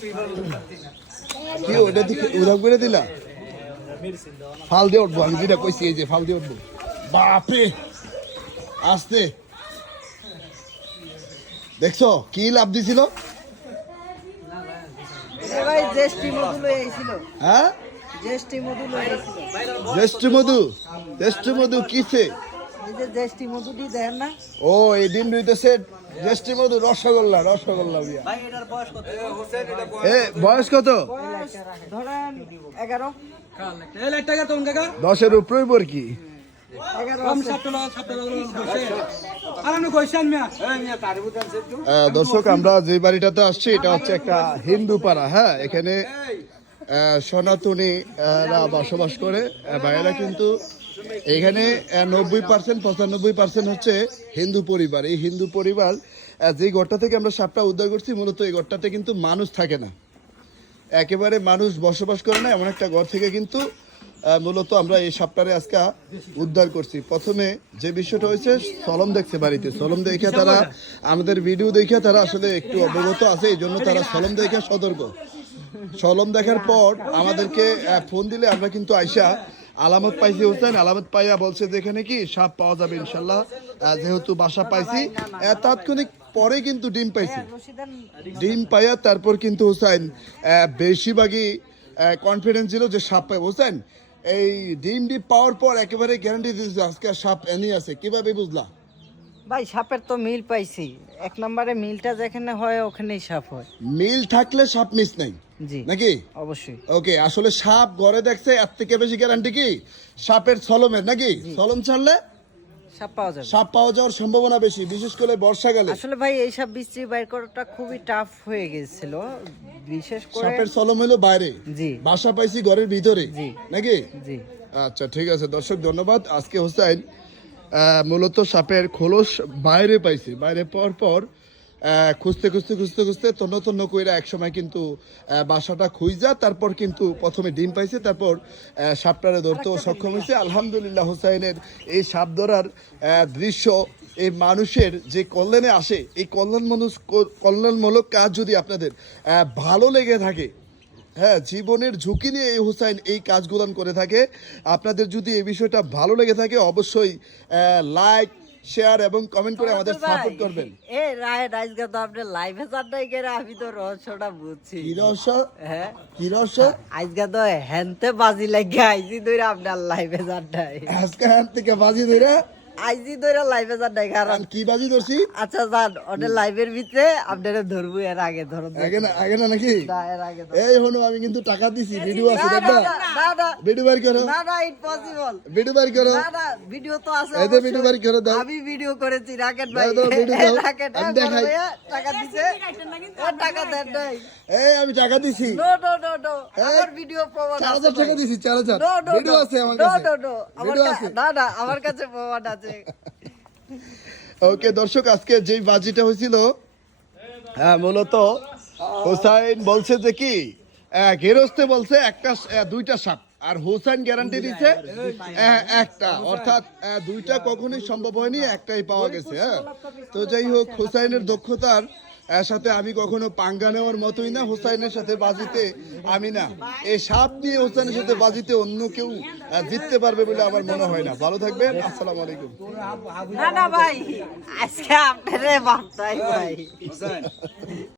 কি ওটা করে দিলা? ফাল দিয়ে উঠবো আমি যেটা কইছি এই যে ফাল দিয়ে উঠবো। বাপরে! আসতে। দেখছ কি লাভ দিছিল? হ্যাঁ? জ্যেষ্ঠ মধু? জ্যেষ্ঠ মধু কিসে? এই মধুটি দেন না? ও এই ডিম দুইতেছে জ্যেষ্ঠ মধু রসগোল্লা রসগোল্লা বিয়া এ বয়স কত? দশের উপরে পর কি দর্শক আমরা যে বাড়িটাতে আসছি এটা হচ্ছে একটা হিন্দু পাড়া হ্যাঁ? এখানে আহ, সনাতনী রা বসবাস করে ভাইয়েরা কিন্তু এখানে নব্বই পার্সেন্ট পঁচানব্বই পার্সেন্ট হচ্ছে হিন্দু পরিবার। এই হিন্দু পরিবার যে ঘরটা থেকে আমরা সাপটা উদ্ধার করছি, মূলত এই ঘরটাতে কিন্তু মানুষ থাকে না। একেবারে মানুষ বসবাস করে না, এমন একটা ঘর থেকে কিন্তু মূলত আমরা এই সাপটারে আজকে উদ্ধার করছি। প্রথমে যে বিষয়টা হয়েছে, সলম দেখছে বাড়িতে। সলম দেখে তারা, আমাদের ভিডিও দেখে তারা আসলে একটু অবগত আছে, এই জন্য তারা সলম দেখে সতর্ক। সলম দেখার পর আমাদেরকে ফোন দিলে আমরা কিন্তু আইসা আলামত পাইছি হোসেন আলামত পাইয়া বলছে যে এখানে কি সাপ পাওয়া যাবে ইনশাল্লাহ। যেহেতু বাসা পাইছি তাৎক্ষণিক পরে কিন্তু ডিম পাইছি। রশিদান ডিম পাইয়া তারপর কিন্তু হোসেন আহ, বেশিরভাগই কনফিডেন্স ছিল যে সাপ পাই হোসেন এই ডিম ডিম পাওয়ার পর একেবারে গ্যারান্টি দিয়েছে আজকে সাপ এনে আছে। কীভাবে বুঝলা? ভাই সাপের তো মিল পাইছি। এক নম্বরে মিলটা যেখানে হয় ওখানেই সাপ হয়। মিল থাকলে সাপ মিস নাই? জি। নাকি? অবশ্যই। ওকে আসলে সাপ ঘরে দেখছে এর থেকে বেশি গ্যারান্টি কি? সাপের সলমের নাকি? সলম ছাড়লে সাপ পাওয়া যাবে। সাপ পাওয়া যাওয়ার সম্ভাবনা বেশি বিশেষ করে বর্ষাকালে। আসলে ভাই এই সব বৃষ্টি বাইর করাটা খুবই টাফ হয়ে গেছিল। বিশেষ করে সাপের সলম হলো বাইরে। জি। বাসা পাইছি ঘরের ভিতরে। জি। নাকি? জি। আচ্ছা ঠিক আছে দর্শক ধন্যবাদ। আজকে হোসাইন মূলত সাপের খোলস বাইরে পাইছে। বাইরে পাওয়ার পর খুঁজতে খুঁজতে খুঁজতে খুঁজতে তন্ন তন্ন কইরা এক সময় কিন্তু বাসাটা খুঁজা তারপর কিন্তু প্রথমে ডিম পাইছে তারপর সাপটারে ধরতেও সক্ষম হয়েছে আলহামদুলিল্লাহ হোসাইনের এই সাপ ধরার দৃশ্য এই মানুষের যে কল্যাণে আসে এই কল্যাণ মানুষ কল্যাণমূলক কাজ যদি আপনাদের ভালো লেগে থাকে হ্যাঁ জীবনের ঝুঁকি নিয়ে এই হুসাইন এই কাজগুলো করে থাকে। আপনাদের যদি এই বিষয়টা ভালো লেগে থাকে অবশ্যই লাইক শেয়ার এবং কমেন্ট করে আমাদের সাপোর্ট করবেন। এ রায় রাজগা তো আপনি লাইভে চারটাই করে আমি তো রহস্যটা বুঝছি। কি রহস্য? হ্যাঁ। কি রহস্য? আজকে তো হ্যান্তে বাজি লাগে আইজি ধরে আপনার লাইভে চারটাই আজকে হাত থেকে বাজি ধরে আইজি ধরে লাইভে চারটাই কারণ কি বাজি ধরছি? আচ্ছা যান ওটা লাইভের ভিতরে আপনারা ধরবো এর আগে ধরুন আগে না আগে না নাকি? না, এর আগে এই হলো আমি কিন্তু টাকা দিছি ভিডিও আছে না, না, না, না, ভিডিও বের করো। না, না, impossible। ভিডিও বের করো। না, না, ভিডিও তো আছে এই যে ভিডিও বের করে দাও। আমি ভিডিও করেছি রাকেট ভাই। দাও, দাও, ভিডিও দাও। রাকেট আমি হ্যাঁ, দেখাই। টাকা দিছে। ও টাকা দেন নাই। এই আমি টাকা দিছি। নো নো নো নো আমার ভিডিও প্রমাণ আছে টাকা দিছি চার হাজার। নো নো ভিডিও আছে আমার কাছে। নো নো আমার ভিডিও কা- আছে। না না আমার কাছে প্রমাণ আছে। ওকে দর্শক আজকে যে বাজিটা হয়েছিল হ্যাঁ মূলত হোসাইন বলছে যে কি গেরস্তে বলছে একটা দুইটা সাপ আর হোসাইন গ্যারান্টি দিচ্ছে একটা অর্থাৎ দুইটা কখনোই সম্ভব হয়নি একটাই পাওয়া গেছে হ্যাঁ। তো যাই হোক হোসাইনের দক্ষতার আহ, সাথে আমি কখনো পাঙ্গা নেওয়ার মতোই না হোসাইনের সাথে বাজিতে আমি না। এই সাপ নিয়ে হোসাইনের সাথে বাজিতে অন্য কেউ জিততে পারবে বলে আমার মনে হয় না। ভালো থাকবেন আসসালামু আলাইকুম। না না ভাই। আজকে আপনারে ভাই।